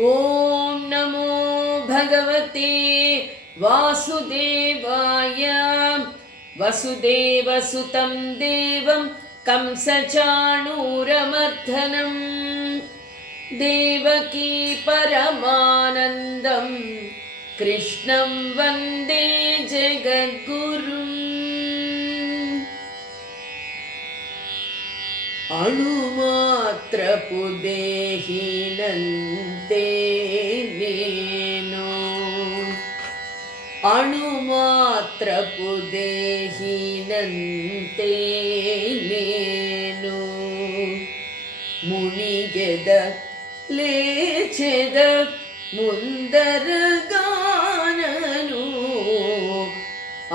ఓం నమో భగవతే వాసుదేవాయ. వసుదేవసుతం దేవం కంసచాణూరమర్దనం దేవకీ పరమానందం కృష్ణం వందే జగద్గురుం. అణుమాత్రపు దేహినంతే నేను, అణుమాత్రపు దేహినంతే నేను. మునిగెద లేచెద ముందరగానను,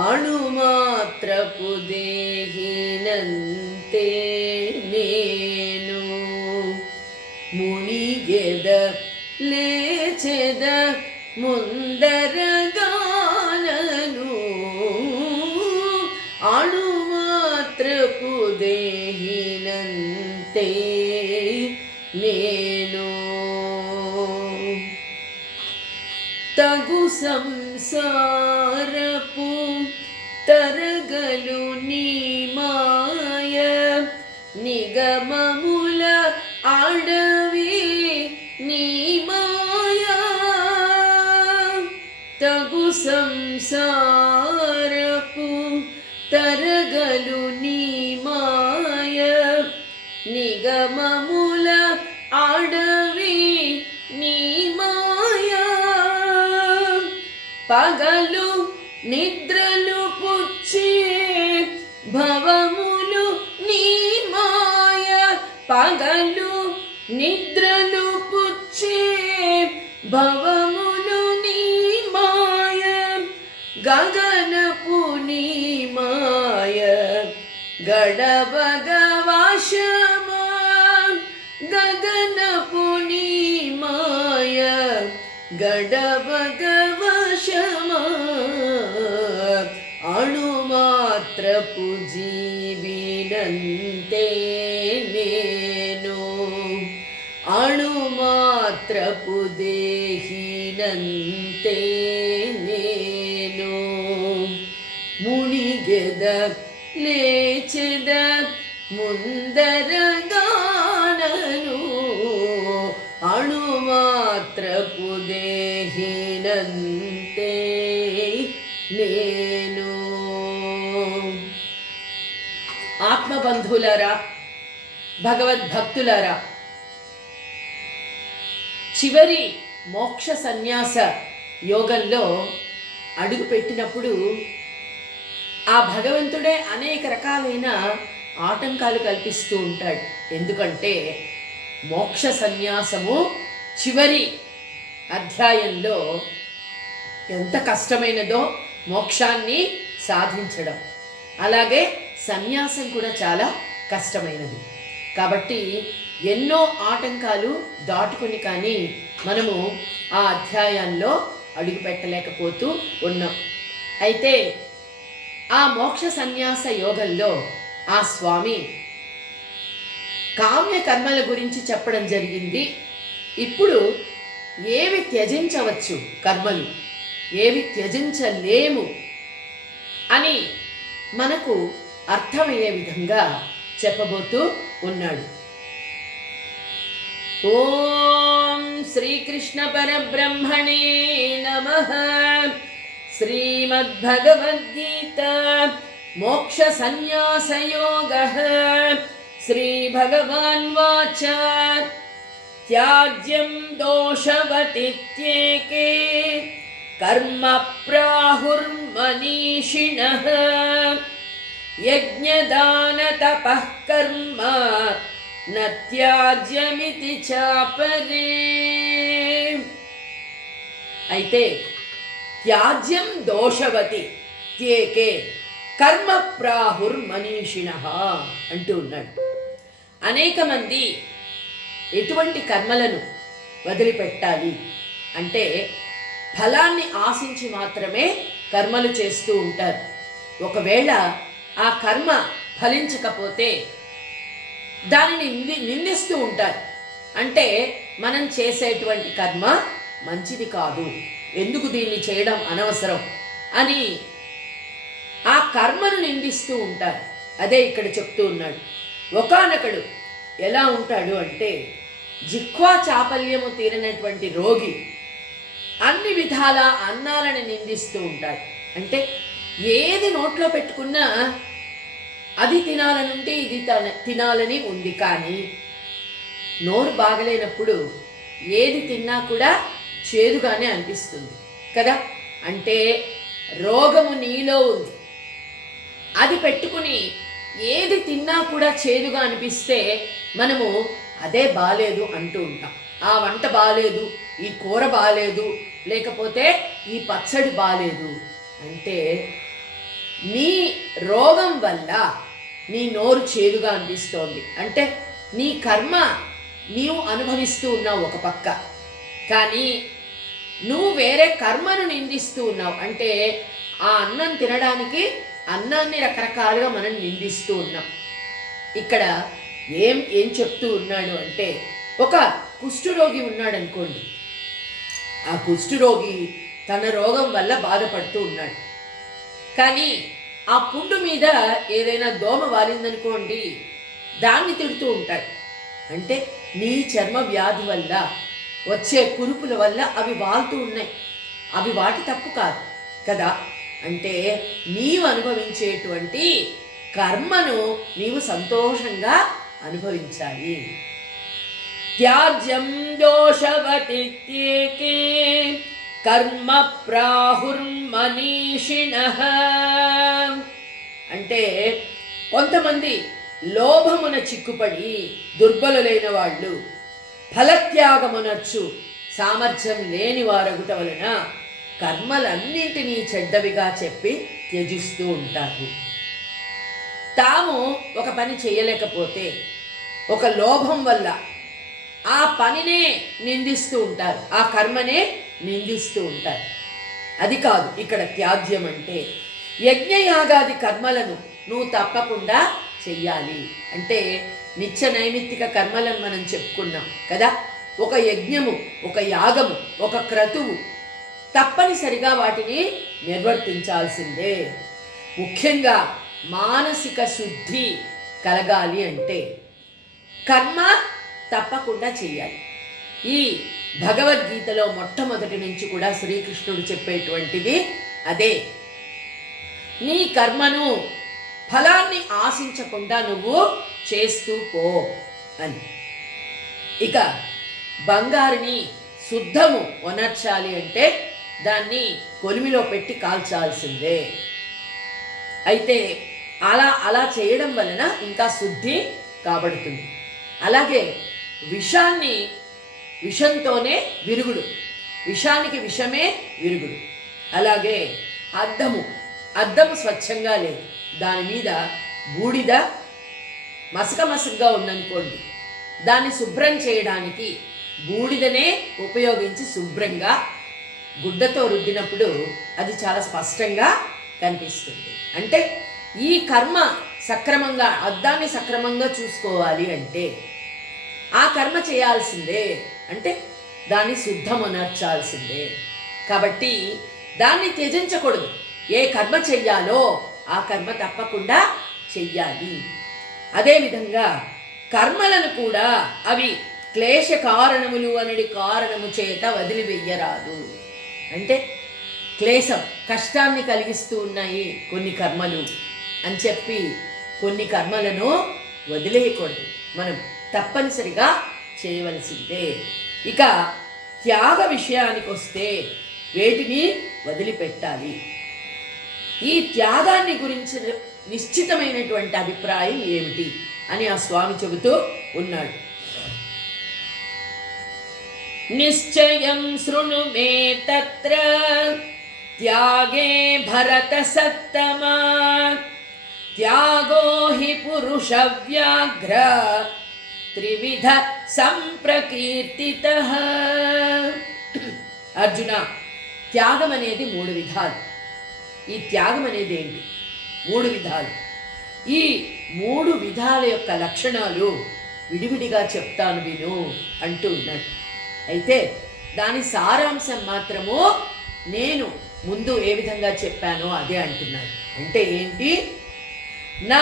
అణుమాత్రపు దేహినంతే నేను. మునిగెద లేచెద ముందరగానను, అణుమాత్రపు దేహినంతే నేను. తగు సంసారపు తరగలు నీ మాయ, నిగమముల అడవి నీ మాయ. తగు సంసారపు తరగలు నీ మాయ, నిగమముల అడవి నీ మాయ. పగలు నిద్రలు పుచ్చే భవములు నీ మాయ, పగలు నిద్రలు పుచ్చే భవములు నీ మాయ. గగనపు నీ మాయ గడవగ వశమా, గగనపు నీ మాయ గడవగ వశమా. అణుమాత్రపు జీవినంతే నేను, అణుమాత్రపు దేహినంతే నేను. మునిగెద లేచెద ముందరగానను, అణుమాత్రపు దేహినంతే నేను. ఆత్మబంధువులారా, భగవద్భక్తులారా, చివరి మోక్ష సన్యాస యోగంలో అడుగుపెట్టినప్పుడు ఆ భగవంతుడే అనేక రకాలైన ఆటంకాలు కల్పిస్తూ ఉంటాడు. ఎందుకంటే మోక్ష సన్యాసము చివరి అధ్యాయంలో ఎంత కష్టమైనదో మోక్షాన్ని సాధించడం, అలాగే సన్యాసం కూడా చాలా కష్టమైనది. కాబట్టి ఎన్నో ఆటంకాలు దాటుకుని కానీ మనము ఆ అధ్యాయంలో అడుగు పెట్టలేకపోతూ ఉన్నాం. అయితే ఆ మోక్ష సన్యాస యోగంలో ఆ స్వామి కామ్య కర్మల గురించి చెప్పడం జరిగింది. ఇప్పుడు ఏవి త్యజించవచ్చు కర్మలు, ఏవి త్యజించలేము అని మనకు అర్థమయ్యే విధంగా చెప్పబోతూ ఉన్నాడు. ఓం శ్రీకృష్ణ పరబ్రహ్మణే నమః. శ్రీమద్భగవద్గీత మోక్ష సన్యాస యోగః. శ్రీ భగవాన్ వాచ త్యాజ్యం దోషవతిత్యేకే కర్మ ప్రాహుర్మనీషిణః. యజ్ఞదాన తపః కర్మ న త్యాజ్యమితి చాపరే. అయితే త్యాజ్యం దోషవతి త్యేకే కర్మ ప్రాహుర్మనీషిణః అంటూ ఉన్నాడు. అనేక మంది ఎటువంటి కర్మలను వదిలిపెట్టాలి అంటే ఫలాన్ని ఆశించి మాత్రమే కర్మలు చేస్తూ ఉంటారు. ఒకవేళ ఆ కర్మ ఫలించకపోతే దానిని నిందిస్తూ ఉంటారు. అంటే మనం చేసేటువంటి కర్మ మంచిది కాదు, ఎందుకు దీన్ని చేయడం అనవసరం అని ఆ కర్మను నిందిస్తూ ఉంటారు. అదే ఇక్కడ చెప్తూ ఉన్నాడు. ఒకానొకడు ఎలా ఉంటాడు అంటే, జిహ్వా చాపల్యము తీరినటువంటి రోగి అన్ని విధాల అన్నాలను నిందిస్తూ ఉంటాడు. అంటే ఏది నోట్లో పెట్టుకున్నా అది తినాలనుంటే ఇది తినాలని ఉంది, కానీ నోరు బాగలేనప్పుడు ఏది తిన్నా కూడా చేదుగానే అనిపిస్తుంది కదా. అంటే రోగము నీలో ఉంది, అది పెట్టుకుని ఏది తిన్నా కూడా చేదుగా అనిపిస్తే మనము అదే బాలేదు అంటూ ఉంటాం. ఆ వంట బాలేదు, ఈ కూర బాలేదు, లేకపోతే ఈ పచ్చడి బాలేదు అంటే నీ రోగం వల్ల నీ నోరు చేదుగా అనిపిస్తోంది. అంటే నీ కర్మ నీవు అనుభవిస్తూ ఉన్నావు ఒక పక్క, కానీ నువ్వు వేరే కర్మను నిందిస్తూ ఉన్నావు. అంటే ఆ అన్నం తినడానికి అన్నాన్ని రకరకాలుగా మనం నిందిస్తూ ఉన్నాం. ఇక్కడ ఏం చెప్తూ ఉన్నాడు అంటే, ఒక కుష్ఠరోగి ఉన్నాడు అనుకోండి. ఆ కుష్ఠరోగి తన రోగం వల్ల బాధపడుతూ ఉన్నాడు, కానీ ఆ పుండు మీద ఏదైనా దోమ వాలిందనుకోండి, దాన్ని తిడుతూ ఉంటాడు. అంటే నీ చర్మ వ్యాధి వల్ల వచ్చే కురుపుల వల్ల అవి వాలుతూ ఉన్నాయి, అవి వాటి తప్పు కాదు కదా. అంటే నీవు అనుభవించేటువంటి కర్మను నీవు సంతోషంగా అనుభవించాలి. త్యాజ్యం దోషవతిత్యేకే కర్మ ప్రాహుర్మనీషిణః. అంటే కొంతమంది లోభమున చిక్కుపడి దుర్బలులైన వాళ్ళు ఫలత్యాగమునర్చు సామర్థ్యం లేని వారగుట వలన కర్మలన్నింటినీ చెడ్డవిగా చెప్పి త్యజిస్తూ ఉంటారు. తాము ఒక పని చేయలేకపోతే ఒక లోభం వల్ల ఆ పనినే నిందిస్తూ ఉంటారు, ఆ కర్మనే నిందిస్తూ ఉంటారు. అది కాదు ఇక్కడ త్యాజ్యం అంటే. యజ్ఞయాగాది కర్మలను నువ్వు తప్పకుండా చెయ్యాలి. అంటే నిత్య నైమిత్తిక కర్మలను మనం చెప్పుకున్నాం కదా. ఒక యజ్ఞము, ఒక యాగము, ఒక క్రతువు తప్పనిసరిగా వాటిని నిర్వర్తించాల్సిందే. ముఖ్యంగా మానసిక శుద్ధి కలగాలి అంటే కర్మ తప్పకుండా చెయ్యాలి. ఈ భగవద్గీతలో మొట్టమొదటి నుంచి కూడా శ్రీకృష్ణుడు చెప్పేటువంటిది అదే. నీ కర్మను ఫలాన్ని ఆశించకుండా నువ్వు చేస్తూ పో అని. ఇక బంగారుని శుద్ధము వనర్చాలి అంటే దాన్ని కొలిమిలో పెట్టి కాల్చాల్సిందే. అయితే అలా చేయడం వలన ఇంకా శుద్ధి కాబడుతుంది. అలాగే విషంతోనే విరుగుడు, విషానికి విషమే విరుగుడు. అలాగే అద్దము స్వచ్ఛంగా లేదు, దాని మీద బూడిద మసకగా ఉందనుకోండి, దాన్ని శుభ్రం చేయడానికి బూడిదనే ఉపయోగించి శుభ్రంగా గుడ్డతో రుద్దినప్పుడు అది చాలా స్పష్టంగా కనిపిస్తుంది. అంటే ఈ కర్మ సక్రమంగా, అద్దాన్ని సక్రమంగా చూసుకోవాలి అంటే ఆ కర్మ చేయాల్సిందే. అంటే దాన్ని శుద్ధమునర్చాల్సిందే. కాబట్టి దాన్ని త్యజించకూడదు. ఏ కర్మ చెయ్యాలో ఆ కర్మ తప్పకుండా చెయ్యాలి. అదేవిధంగా కర్మలను కూడా అవి క్లేశ కారణములు అనడి కారణము చేత వదిలివెయ్యరాదు. అంటే క్లేశం, కష్టాన్ని కలిగిస్తూ ఉన్నాయి కొన్ని కర్మలు అని చెప్పి కొన్ని కర్మలను వదిలేయకూడదు, మనం తప్పనిసరిగా చేయవలసిందే. ఇక త్యాగ విషయానికి వస్తే వేటిని వదిలిపెట్టాలి. ఈ త్యాగాన్ని గురించి నిశ్చితమైనటువంటి అభిప్రాయం ఏమిటి అని ఆ స్వామి చెబుతూ ఉన్నాడు. నిశ్చయం శృణు మే తత్ర త్యాగే భరత సత్తమా త్యాగో హి పురుష వ్యాఘ్ర త్రివిధ సంప్రకీర్తితః. అర్జున, త్యాగం అనేది 3 విధాలు. ఈ త్యాగం అనేది ఏంటి? 3 విధాలు. ఈ 3 విధాల యొక్క లక్షణాలు విడివిడిగా చెప్తాను విను అంటూ ఉన్నాడు. అయితే దాని సారాంశం మాత్రము నేను ముందు ఏ విధంగా చెప్పానో అదే అంటున్నాడు. అంటే ఏంటి? నా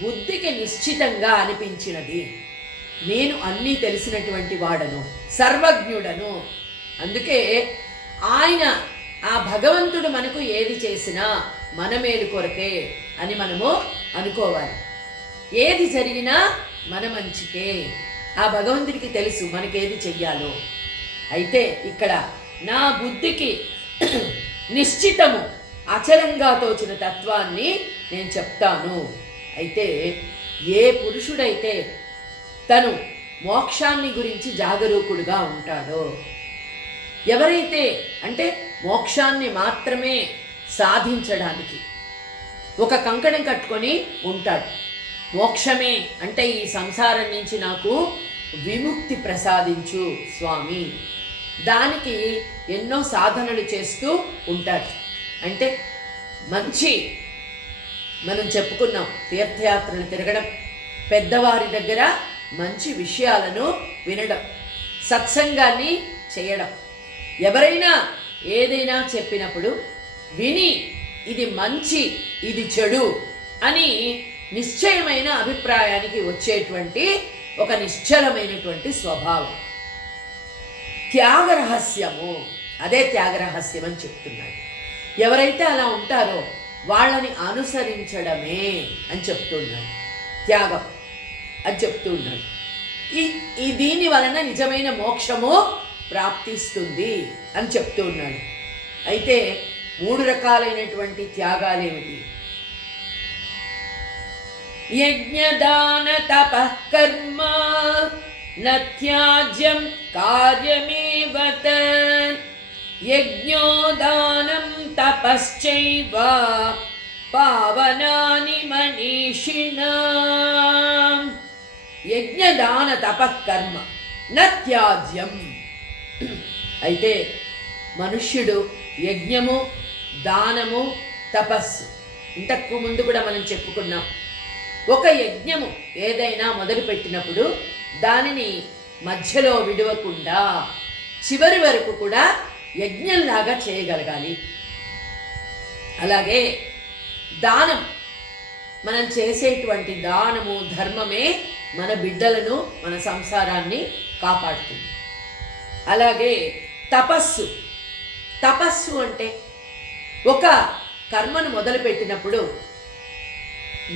బుద్ధికి నిశ్చితంగా అనిపించినది, నేను అన్నీ తెలిసినటువంటి వాడను, సర్వజ్ఞుడను. అందుకే ఆయన ఆ భగవంతుడు మనకు ఏది చేసినా మన మేలు కొరకే అని మనము అనుకోవాలి. ఏది జరిగినా మన మంచికే. ఆ భగవంతుడికి తెలుసు మనకేది చెయ్యాలో. అయితే ఇక్కడ నా బుద్ధికి నిశ్చితము అచలంగా తోచిన తత్వాన్ని నేను చెప్తాను. అయితే ఏ పురుషుడైతే తను మోక్షాన్ని గురించి జాగరూకుడుగా ఉంటాడో, ఎవరైతే అంటే మోక్షాన్ని మాత్రమే సాధించడానికి ఒక కంకణం కట్టుకొని ఉంటాడు, మోక్షమే అంటే ఈ సంసారం నుంచి నాకు విముక్తి ప్రసాదించు స్వామి, దానికి ఎన్నో సాధనలు చేస్తూ ఉంటాడు. అంటే మంచి మనం చెప్పుకున్నాం, తీర్థయాత్రలు తిరగడం, పెద్దవారి దగ్గర మంచి విషయాలను వినడం, సత్సంగాన్ని చేయడం, ఎవరైనా ఏదైనా చెప్పినప్పుడు విని ఇది మంచి ఇది చెడు అని నిశ్చయమైన అభిప్రాయానికి వచ్చేటువంటి ఒక నిశ్చలమైనటువంటి స్వభావం. త్యాగరహస్యము, అదే త్యాగరహస్యం అని చెప్తున్నాడు. ఎవరైతే అలా ఉంటారో వాళ్ళని అనుసరించడమే అని చెప్తున్నాడు, త్యాగం అని చెప్తున్నాడు. ఈ దీని వలన నిజమైన మోక్షము ప్రాప్తిస్తుంది అని చెప్తూ ఉన్నాడు. అయితే 3 రకాలైనటువంటి త్యాగాలేమిటి? యజ్ఞదాన తపః కర్మ నత్యాజ్యం కార్యమేవ తత్ యజ్ఞోదానం తపశ్చైవ పావనాని మనీషిణాం. యజ్ఞదాన తపః కర్మ నత్యాజ్యం. అయితే మనుష్యుడు యజ్ఞము, దానము, తపస్సు ఇంతకు ముందు కూడా మనం చెప్పుకున్నాం. ఒక యజ్ఞము ఏదైనా మొదలుపెట్టినప్పుడు దానిని మధ్యలో విడవకుండా చివరి వరకు కూడా యజ్ఞంలాగా చేయగలగాలి. అలాగే దానం, మనం చేసేటువంటి దానము ధర్మమే మన బిడ్డలను మన సంసారాన్ని కాపాడుతుంది. అలాగే తపస్సు, తపస్సు అంటే ఒక కర్మను మొదలుపెట్టినప్పుడు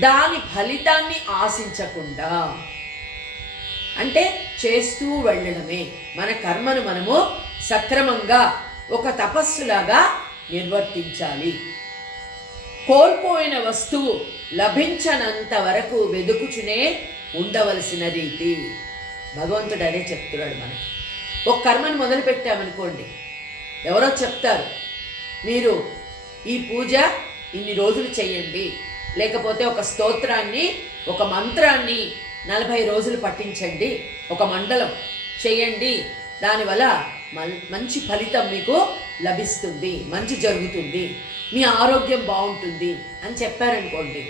దాని ఫలితాన్ని ఆశించకుండా అంటే చేస్తూ వెళ్ళడమే. మన కర్మను మనము సక్రమంగా ఒక తపస్సులాగా నిర్వర్తించాలి. కోల్పోయిన వస్తువు లభించనంత వరకు వెదుకుచునే ఉండవలసిన రీతి. భగవంతుడు అదే చెప్తున్నాడు మనకి. ఒక కర్మను మొదలు పెట్టామనుకోండి, ఎవరో చెప్తారు మీరు ఈ పూజ ఇన్ని రోజులు చేయండి, లేకపోతే ఒక స్తోత్రాన్ని ఒక మంత్రాన్ని 40 రోజులు పఠించండి, ఒక మండలం చేయండి, దానివల్ల మంచి ఫలితం మీకు లభిస్తుంది, మంచి జరుగుతుంది, మీ ఆరోగ్యం బాగుంటుంది అని చెప్పారనుకోండి.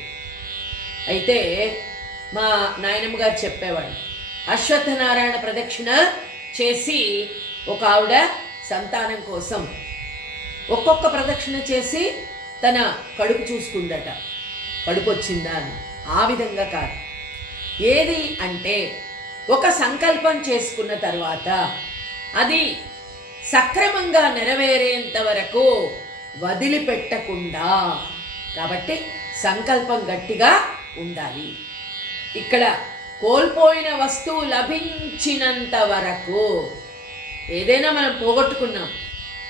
అయితే మా నాయనమ్మ గారు చెప్పేవాడు, అశ్వత్థనారాయణ ప్రదక్షిణ చేసి ఒక ఆవిడ సంతానం కోసం ఒక్కొక్క ప్రదక్షిణ చేసి తన కడుపు చూసుకుందట, కడుపు వచ్చిందా అని. ఆ విధంగా కాదు. ఏది అంటే ఒక సంకల్పం చేసుకున్న తర్వాత అది సక్రమంగా నెరవేరేంత వరకు వదిలిపెట్టకుండా, కాబట్టి సంకల్పం గట్టిగా ఉండాలి. ఇక్కడ కోల్పోయిన వస్తువు లభించినంత వరకు, ఏదైనా మనం పోగొట్టుకున్నాం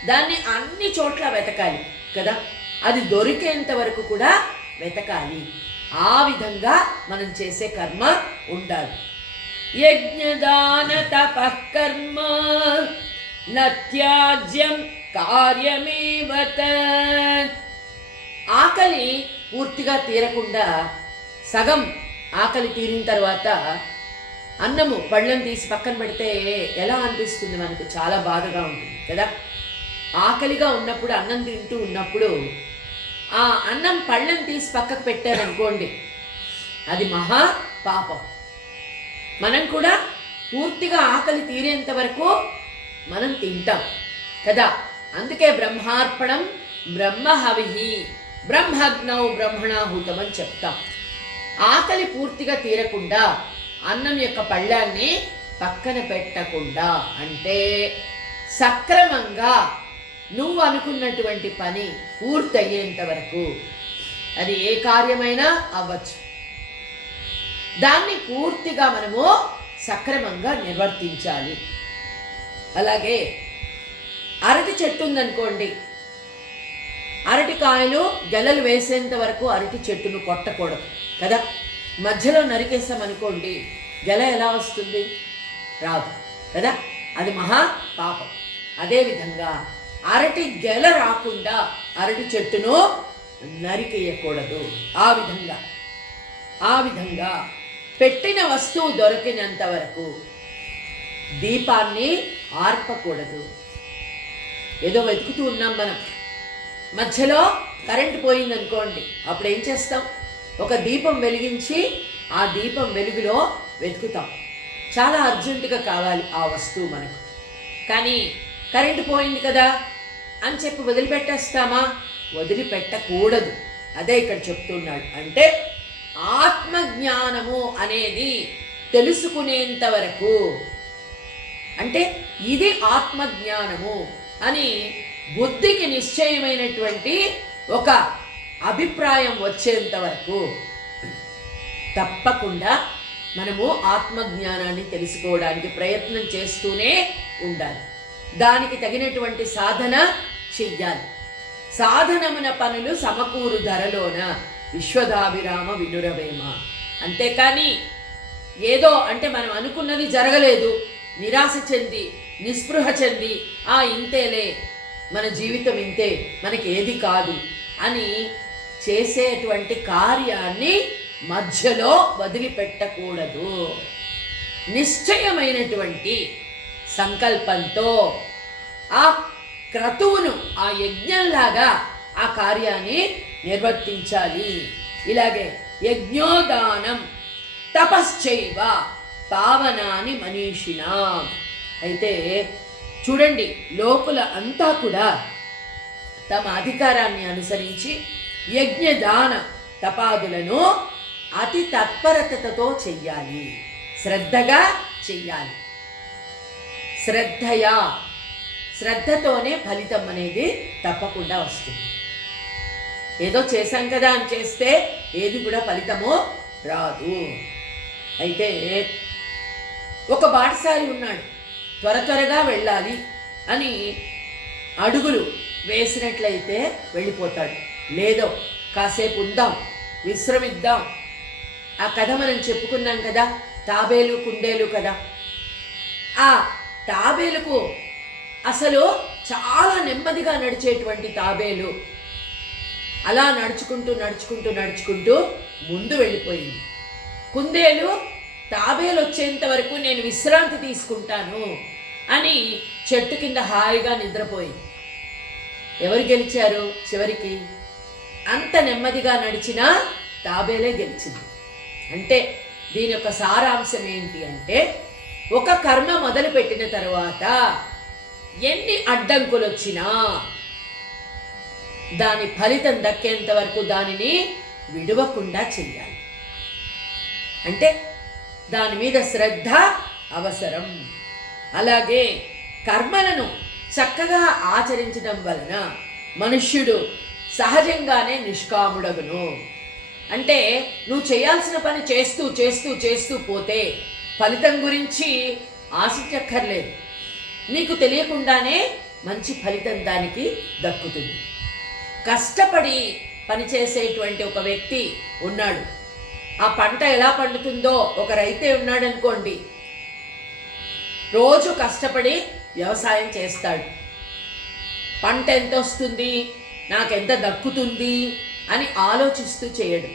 దాన్ని అన్ని చోట్ల వెతకాలి కదా, అది దొరికేంత వరకు కూడా వెతకాలి. ఆ విధంగా మనం చేసే కర్మ ఉండాలి. యజ్ఞదాన తపః కర్మ నత్యాజ్యం కార్యమేవ తత్. ఆకలి పూర్తిగా తీరకుండా సగం ఆకలి తీరిన తర్వాత అన్నము పళ్ళను తీసి పక్కన పెడితే ఎలా అనిపిస్తుంది మనకు? చాలా బాధగా ఉంటుంది కదా. ఆకలిగా ఉన్నప్పుడు అన్నం తింటూ ఉన్నప్పుడు ఆ అన్నం పళ్ళను తీసి పక్కకు పెట్టారనుకోండి, అది మహా పాపం. మనం కూడా పూర్తిగా ఆకలి తీరేంత వరకు మనం తింటాం కదా. అందుకే బ్రహ్మార్పణం బ్రహ్మహవిహి బ్రహ్మగ్నౌ బ్రహ్మణాహూతం అని చెప్తాం. ఆకలి పూర్తిగా తీరకుండా అన్నం యొక్క పళ్ళాన్ని పక్కన పెట్టకుండా, అంటే సక్రమంగా నువ్వు అనుకున్నటువంటి పని పూర్తయ్యేంత వరకు, అది ఏ కార్యమైనా అవ్వచ్చు, దాన్ని పూర్తిగా మనము సక్రమంగా నిర్వర్తించాలి. అలాగే అరటి చెట్టు ఉందనుకోండి, అరటికాయలు గెలలు వేసేంత వరకు అరటి చెట్టును కొట్టకూడదు కదా. మధ్యలో నరికేసామనుకోండి, గెల ఎలా వస్తుంది? రాదు కదా, అది మహా పాపం. అదేవిధంగా అరటి గెల రాకుండా అరటి చెట్టును నరికేయకూడదు. ఆ విధంగా పెట్టిన వస్తువు దొరికినంత వరకు దీపాన్ని ఆర్పకూడదు. ఏదో వెతుకుతూ ఉన్నాం మనం, మధ్యలో కరెంటు పోయిందనుకోండి, అప్పుడు ఏం చేస్తాం? ఒక దీపం వెలిగించి ఆ దీపం వెలుగులో వెతుకుతాం. చాలా అర్జెంటుగా కావాలి ఆ వస్తువు మనకు, కానీ కరెంటు పోయింది కదా అని చెప్పి వదిలిపెట్టేస్తామా? వదిలిపెట్టకూడదు. అదే ఇక్కడ చెప్తున్నాడు. అంటే ఆత్మజ్ఞానము అనేది తెలుసుకునేంత వరకు, అంటే ఇది ఆత్మజ్ఞానము అని బుద్ధికి నిశ్చయమైనటువంటి ఒక అభిప్రాయం వచ్చేంత వరకు తప్పకుండా మనము ఆత్మజ్ఞానాన్ని తెలుసుకోవడానికి ప్రయత్నం చేస్తూనే ఉండాలి. దానికి తగినటువంటి సాధన చెయ్యాలి. సాధనమున పనులు సమకూరు ధరలోన విశ్వదాభిరామ వినురవేమ. అంతేకాని ఏదో అంటే మనం అనుకున్నది జరగలేదు, నిరాశ చెంది నిస్పృహ చెంది ఇంతేలే మన జీవితం ఇంతే, మనకి ఏది కాదు అని చేసేటువంటి కార్యాన్ని మధ్యలో వదిలిపెట్టకూడదు. నిశ్చయమైనటువంటి సంకల్పంతో ఆ క్రతువును, ఆ యజ్ఞంలాగా ఆ కార్యాన్ని నిర్వర్తించాలి. ఇలాగే యజ్ఞోదానం తపశ్చైవ పావనాని మనీషిణా. అయితే చూడండి, లోకుల అంతా కూడా తమ అధికారాన్ని అనుసరించి యజ్ఞదాన తపాదులను అతి తత్పరతతో చెయ్యాలి, శ్రద్ధగా చెయ్యాలి. శ్రద్ధతోనే ఫలితం అనేది తప్పకుండా వస్తుంది. ఏదో చేశాం కదా అని చేస్తే ఏది కూడా ఫలితము రాదు. అయితే ఒక బాటసారి ఉన్నాడు, త్వరగా వెళ్ళాలి అని అడుగులు వేసినట్లయితే వెళ్ళిపోతాడు. లేదో కాసేపు ఉందాం, విశ్రమిద్దాం. ఆ కథ మనం చెప్పుకున్నాం కదా, తాబేలు కుందేలు కదా. ఆ తాబేలుకు అసలు చాలా నెమ్మదిగా నడిచేటువంటి తాబేలు అలా నడుచుకుంటూ ముందు వెళ్ళిపోయింది. కుందేలు తాబేలు వచ్చేంత వరకు నేను విశ్రాంతి తీసుకుంటాను అని చెట్టు కింద హాయిగా నిద్రపోయింది. ఎవరు గెలిచారు చివరికి? అంత నెమ్మదిగా నడిచిన తాబేలే గెలిచింది. అంటే దీని యొక్క సారాంశం ఏంటి అంటే, ఒక కర్మ మొదలుపెట్టిన తరువాత ఎన్ని అడ్డంకులు వచ్చినా దాని ఫలితం దక్కేంత వరకు దానిని విడవకుండా చెయ్యాలి. అంటే దాని మీద శ్రద్ధ అవసరం. అలాగే కర్మలను చక్కగా ఆచరించడం వలన మనుష్యుడు సహజంగానే నిష్కాముడగును. అంటే నువ్వు చేయాల్సిన పని చేస్తూ పోతే ఫలితం గురించి ఆశించక్కర్లేదు. నీకు తెలియకుండానే మంచి ఫలితం దానికి దక్కుతుంది. కష్టపడి పనిచేసేటువంటి ఒక వ్యక్తి ఉన్నాడు. ఆ పంట ఎలా పండుతుందో ఒక రైతే ఉన్నాడు అనుకోండి, రోజు కష్టపడి వ్యవసాయం చేస్తాడు. పంట ఎంత వస్తుంది, నాకెంత దక్కుతుంది అని ఆలోచిస్తూ చేయడు.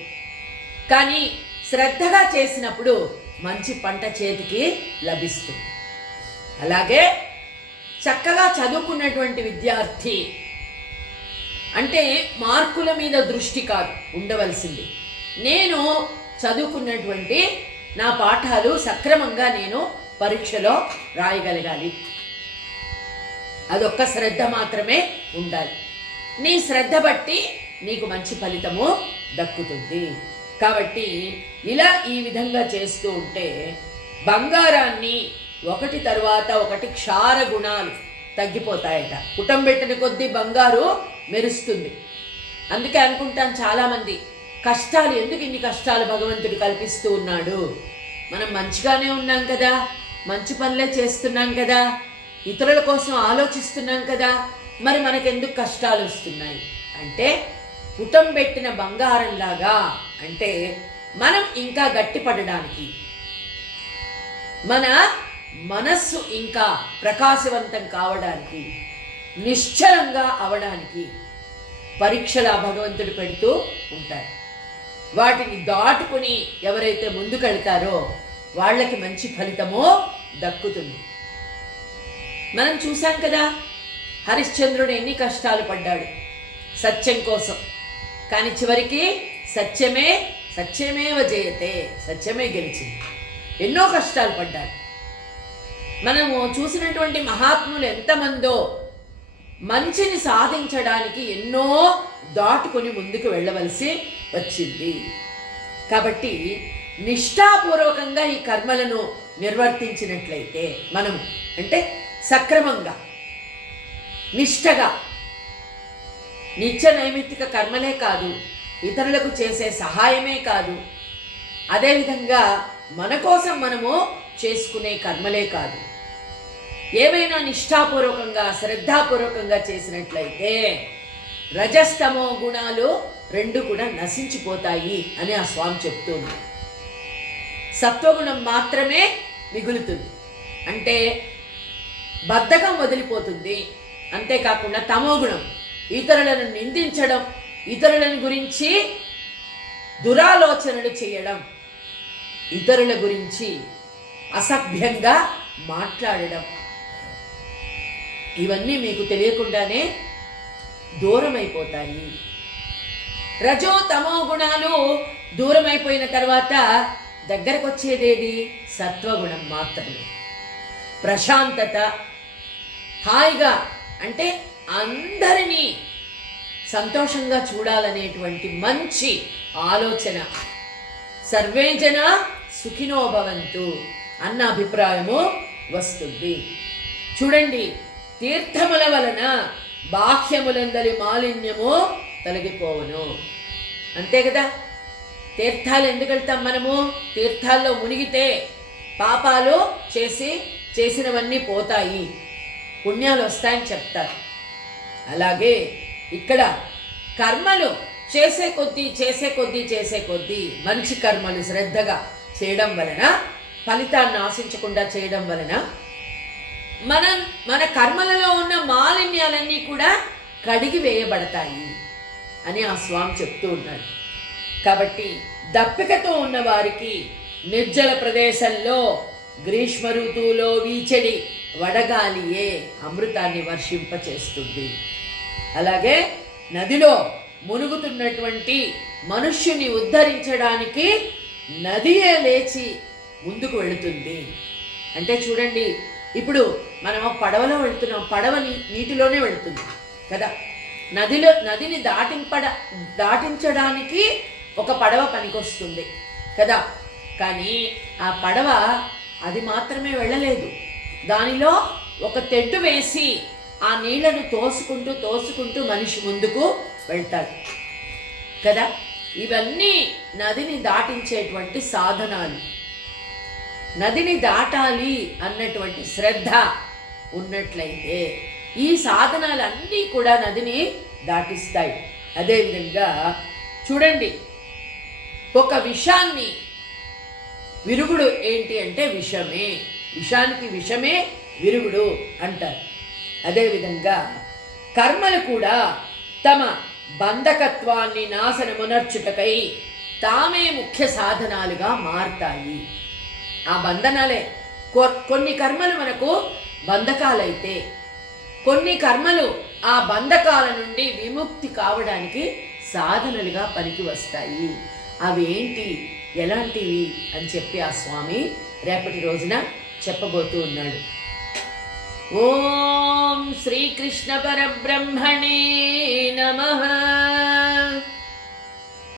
కానీ శ్రద్ధగా చేసినప్పుడు మంచి పంట చేతికి లభిస్తుంది. అలాగే చక్కగా చదువుకున్నటువంటి విద్యార్థి అంటే మార్కుల మీద దృష్టి కాదు ఉండవలసింది. నేను చదువుకున్నటువంటి నా పాఠాలు సక్రమంగా నేను పరీక్షలో రాయగలగాలి. అదొక్క శ్రద్ధ మాత్రమే ఉండాలి. నీ శ్రద్ధ బట్టి నీకు మంచి ఫలితము దక్కుతుంది. కాబట్టి ఇలా ఈ విధంగా చేస్తూ ఉంటే బంగారాన్ని ఒకటి తర్వాత ఒకటి క్షార గుణాలు తగ్గిపోతాయట. పుటం పెట్టిన కొద్దీ బంగారు మెరుస్తుంది. అందుకే అనుకుంటాను చాలామంది, కష్టాలు ఎందుకు ఇన్ని కష్టాలు భగవంతుడు కల్పిస్తూ ఉన్నాడు? మనం మంచిగానే ఉన్నాం కదా, మంచి పనులే చేస్తున్నాం కదా, ఇతరుల కోసం ఆలోచిస్తున్నాం కదా, మరి మనకెందుకు కష్టాలు వస్తున్నాయి అంటే, పుటం పెట్టిన బంగారంలాగా, అంటే మనం ఇంకా గట్టిపడడానికి, మన మనస్సు ఇంకా ప్రకాశవంతం కావడానికి, నిశ్చలంగా అవడానికి పరీక్షలు ఆ భగవంతుడు పెడుతూ ఉంటారు. వాటిని దాటుకుని ఎవరైతే ముందుకెళ్తారో వాళ్ళకి మంచి ఫలితమో దక్కుతుంది. మనం చూసాం కదా, హరిశ్చంద్రుడు ఎన్ని కష్టాలు పడ్డాడు సత్యం కోసం. కానీ చివరికి సత్యమేవ జయతే, సత్యమే గెలిచింది. ఎన్నో కష్టాలు పడ్డాడు. మనము చూసినటువంటి మహాత్ములు ఎంతమందో మంచిని సాధించడానికి ఎన్నో దాటుకొని ముందుకు వెళ్ళవలసి వచ్చింది. కాబట్టి నిష్ఠాపూర్వకంగా ఈ కర్మలను నిర్వర్తించినట్లయితే, మనము అంటే సక్రమంగా నిష్ఠగా, నిత్య నైమిత్తిక కర్మలే కాదు, ఇతరులకు చేసే సహాయమే కాదు, అదేవిధంగా మన కోసం మనము చేసుకునే కర్మలే కాదు, ఏవైనా నిష్ఠాపూర్వకంగా శ్రద్ధాపూర్వకంగా చేసినట్లయితే రజస్తమో గుణాలు రెండు కూడా నశించిపోతాయి అని ఆ స్వామి చెప్తూ ఉన్నారు. సత్వగుణం మాత్రమే మిగులుతుంది. అంటే బద్ధకం వదిలిపోతుంది. అంతేకాకుండా తమోగుణం, ఇతరులను నిందించడం, ఇతరులను గురించి దురాలోచనలు చేయడం, ఇతరుల గురించి అసభ్యంగా మాట్లాడడం, ఇవన్నీ మీకు తెలియకుండానే దూరం అయిపోతాయి. రజో తమో గుణాలు దూరం అయిపోయిన తర్వాత దగ్గరకు వచ్చేదేది? సత్వగుణం మాత్రమే. ప్రశాంతత, హాయిగా, అంటే అందరినీ సంతోషంగా చూడాలనేటువంటి మంచి ఆలోచన, సర్వే జన సుఖినో భవంతు అన్న అభిప్రాయము వస్తుంది. చూడండి, తీర్థముల వలన బాహ్యములందరి మాలిన్యము తొలగిపోవును. అంతే కదా, తీర్థాలు ఎందుకు వెళ్తాం మనము? తీర్థాల్లో మునిగితే పాపాలు చేసినవన్నీ పోతాయి, పుణ్యాలు వస్తాయని చెప్తారు. అలాగే ఇక్కడ కర్మలు చేసే కొద్దీ మంచి కర్మలు శ్రద్ధగా చేయడం వలన, ఫలితాన్ని ఆశించకుండా చేయడం వలన మన కర్మలలో ఉన్న మాలిన్యాలన్నీ కూడా కడిగి వేయబడతాయి అని ఆ స్వామి చెప్తూ ఉన్నాడు. కాబట్టి దప్పికతో ఉన్న వారికి నిర్జల ప్రదేశంలో గ్రీష్మ ఋతువులో వీచడి వడగాలియే అమృతాన్ని వర్షింపచేస్తుంది. అలాగే నదిలో మునుగుతున్నటువంటి మనుష్యుని ఉద్ధరించడానికి నదియే లేచి ముందుకు వెళుతుంది. అంటే చూడండి, ఇప్పుడు మనం పడవలో వెళుతున్నాం, పడవని నీటిలోనే వెళుతుంది కదా. నదిని దాటించడానికి ఒక పడవ పనికొస్తుంది కదా. కానీ ఆ పడవ అది మాత్రమే వెళ్ళలేదు, దానిలో ఒక తెడ్డు వేసి ఆ నీళ్లను తోసుకుంటూ మనిషి ముందుకు వెళ్తాడు కదా. ఇవన్నీ నదిని దాటించేటువంటి సాధనాలు. నదిని దాటాలి అన్నటువంటి శ్రద్ధ ఉన్నట్లయితే ఈ సాధనాలన్నీ కూడా నదిని దాటిస్తాయి. అదేవిధంగా చూడండి, ఒక విషాన్ని, విరుగుడు ఏంటి అంటే విషమే, విషానికి విషమే విరుగుడు అంటారు. అదేవిధంగా కర్మలు కూడా తమ బంధకత్వాన్ని నాశనమునర్చుటకై తామే ముఖ్య సాధనాలుగా మారతాయి. ఆ బంధనాలే, కొన్ని కర్మలు మనకు బంధకాలైతే, కొన్ని కర్మలు ఆ బంధకాల నుండి విముక్తి కావడానికి సాధనలుగా పనికి వస్తాయి. అవి ఏంటి, ఎలాంటివి అని చెప్పి ఆ స్వామి రేపటి రోజున చెప్పబోతూ ఉన్నాడు. ఓం శ్రీ శ్రీకృష్ణ పరబ్రహ్మణే నమః.